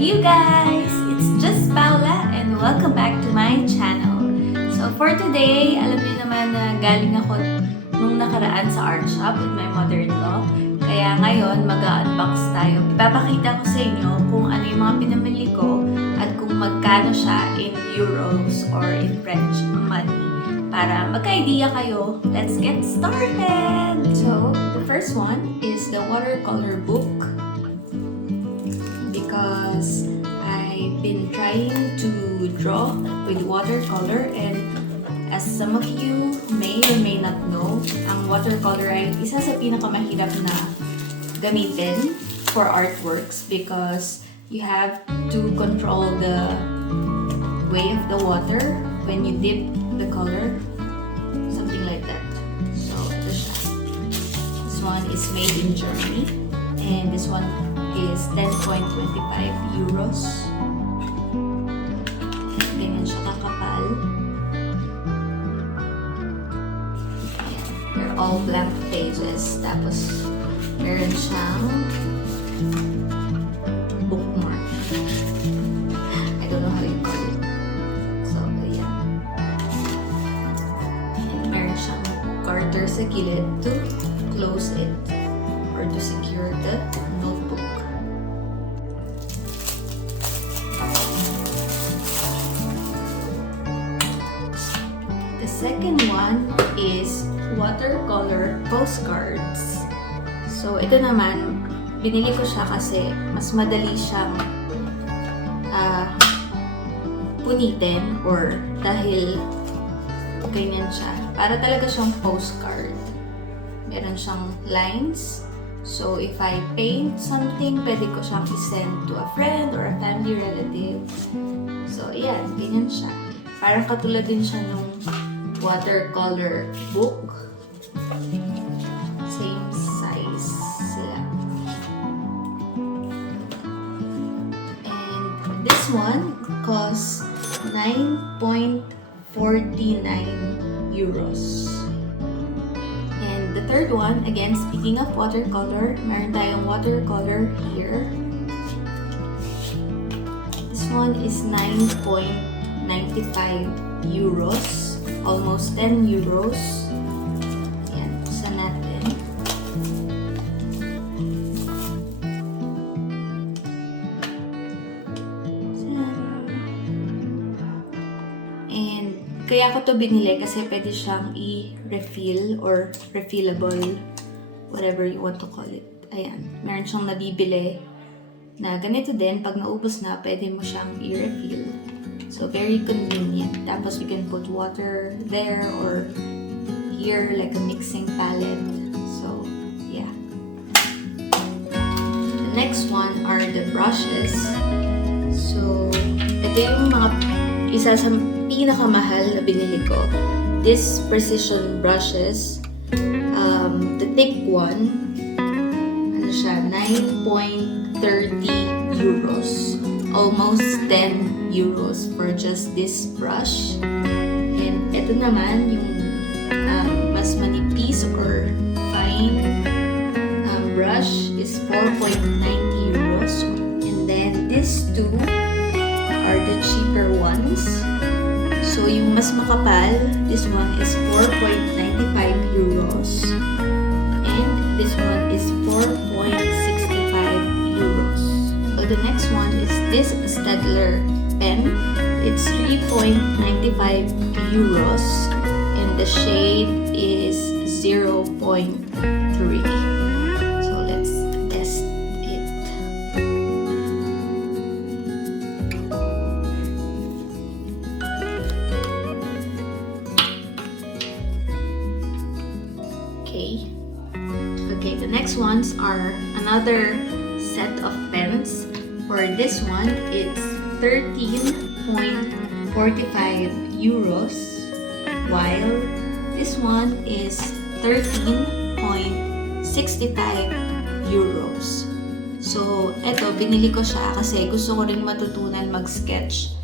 Hallyu guys! It's just Paula and welcome back to my channel. So for today, alam niyo naman na galing ako nung nakaraan sa art shop with my mother-in-law. Kaya ngayon, mag-unbox tayo. Ipapakita ko sa inyo kung ano yung mga pinamili ko at kung magkano siya in euros or in French money. Para magka-idea kayo, let's get started! So, the first one is the watercolor book. Because I've been trying to draw with watercolor, and as some of you may or may not know, ang watercolor ay isa sa pinakamahirap na gamitin for artworks because you have to control the way of the water when you dip the color, something like that. So ito siya. This one is made in Germany, and this one is 10.25 euros. Ganyan siya kakapal. Ayan. They're all blank pages. Tapos, meron siyang bookmark. I don't know how you call it. So, ayan. And meron siyang garter sa gilid to close it or to secure the notebook. The second one is watercolor postcards. So, ito naman, binili ko siya kasi mas madali siyang punitin or dahil ganyan siya. Para talaga siyang postcard. Meron siyang lines. So, if I paint something, pwede ko siyang isend to a friend or a family relative. So, ayan, ganyan siya. Parang katulad din siya nung watercolor book. Same size sila. And this one costs 9.49 euros. And the third one, again, speaking of watercolor, meron tayong watercolor here. This one is 9.95 euros. Almost 10 euros. Ayan, buksan natin. And kaya ko to binili kasi pwede siyang i-refill or refillable, whatever you want to call it. Ayan, meron siyang nabibili na ganito din. Pag naubos na, pwede mo siyang i-refill. So, very convenient. Tapos, you can put water there or here, like a mixing palette. So, yeah. The next one are the brushes. So, ito yung mga isa sa pinakamahal na binili ko. This precision brushes, the thick one, ano siya, 9.30 euros. Almost 10 euros for just this brush. And ito naman yung mas manipis or fine brush is 4.90 euros. And then these two are the cheaper ones. So yung mas makapal, this one is 4.95 euros. And this one is 4.65 euros. So the next one is this Staedtler pen. It's 3.95 euros and the shade is 0.3. So let's test it. Okay, the next ones are another set of pens. For this one, it's 13.45 euros, while this one is 13.65 euros. So, eto, binili ko siya kasi gusto ko rin matutunan mag-sketch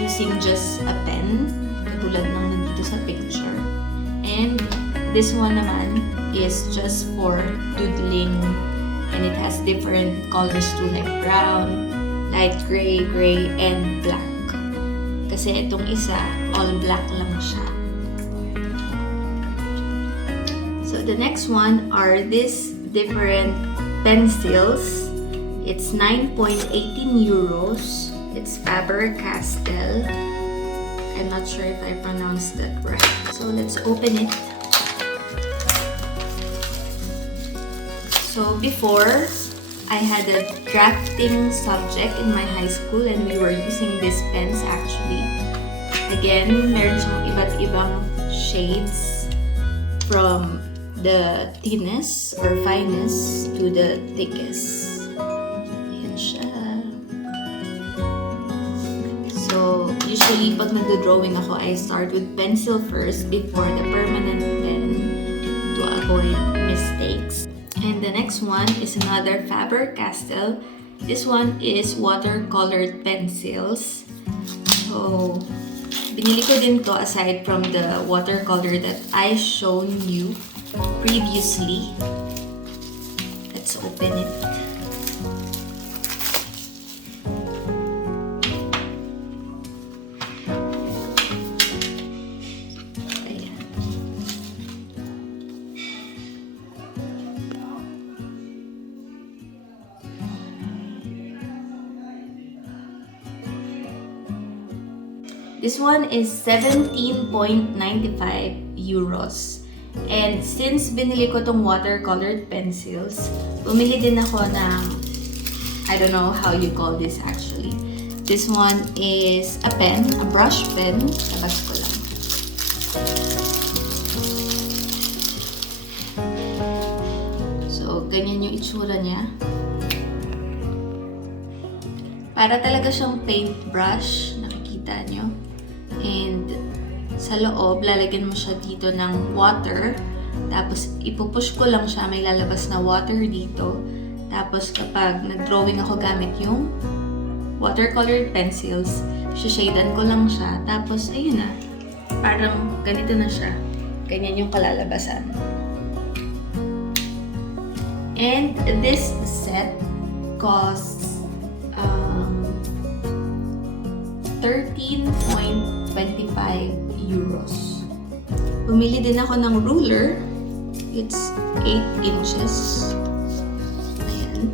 using just a pen, katulad ng nandito sa picture. And this one naman is just for doodling, and it has different colors too, like brown, light gray, gray, and black. Kasi itong isa, all black lang siya. So the next one are these different pencils. It's 9.18 euros. It's Faber-Castell. I'm not sure if I pronounced that right. So let's open it. So before, I had a drafting subject in my high school and we were using these pens actually. Again, meron siyang iba't ibang shades from the thinnest or finest to the thickest. Ayan siya. So, usually pag nagdo-drawing ako, I start with pencil first before the permanent pen to avoid mistakes. And the next one is another Faber-Castell. This one is watercolored pencils. So, binili ko din to aside from the watercolor that I shown you previously. Let's open it. This one is 17.95 euros. And since binili ko tong watercolored pencils, bumili din ako ng, I don't know how you call this actually. This one is a pen, a brush pen. Labas ko lang. So, ganyan yung itsura niya. Para talaga siyang paintbrush. Nakikita nyo. And sa loob, lalagyan mo siya dito ng water. Tapos, ipupush ko lang siya. May lalabas na water dito. Tapos, kapag nag-drawing ako gamit yung watercolored pencils, shadan ko lang siya. Tapos, ayun na. Parang ganito na siya. Ganyan yung kalalabasan. And this set costs 13.25 euros. Bumili din ako ng ruler. It's 8 inches. Ayan.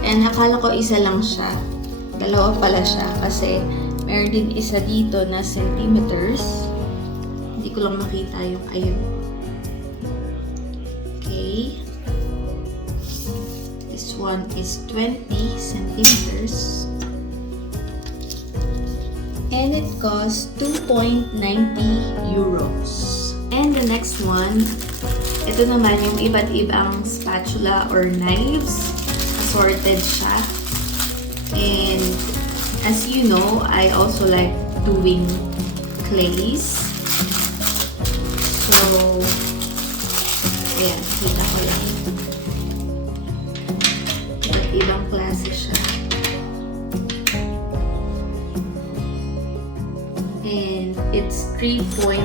And akala ko isa lang siya. Dalawa pala siya kasi meron din isa dito na centimeters. Hindi ko lang makita yung ayun. Okay. This one is 20 centimeters. And it costs 2.90 euros. And the next one, ito naman yung iba't ibang spatula or knives. Assorted siya. And as you know, I also like doing clays. So, ayan, kita ko lang. Iba't ibang klase siya. And it's 3.30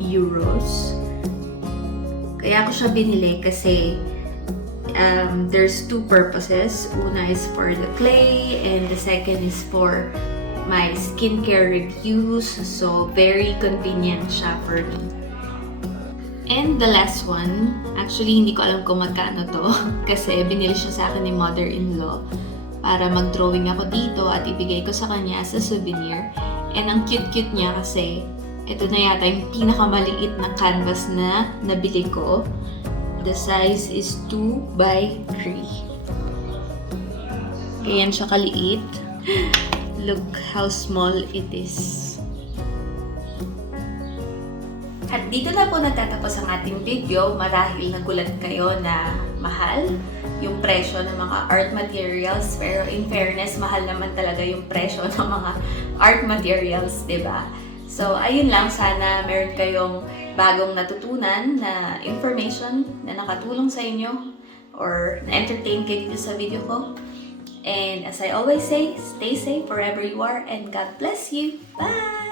euros. Kaya ko siya binili kasi there's two purposes. Una is for the clay and the second is for my skincare reviews. So, very convenient siya for me. And the last one, actually hindi ko alam kung magkano to kasi binili siya sa akin ni mother-in-law para mag-drawing ako dito at ibigay ko sa kanya as a souvenir. And ang cute-cute niya kasi ito na yata yung pinakamaliit na canvas na nabili ko. The size is 2 by 3. Ayan siya kaliit. Look how small it is. At dito na po nagtatapos ang ating video. Marahil nagulat kayo na mahal yung presyo ng mga art materials. Pero in fairness, mahal naman talaga yung presyo ng mga art materials, diba? So, ayun lang. Sana meron kayong bagong natutunan na information na nakatulong sa inyo or na-entertain kayo dito sa video ko. And as I always say, stay safe wherever you are and God bless you. Bye!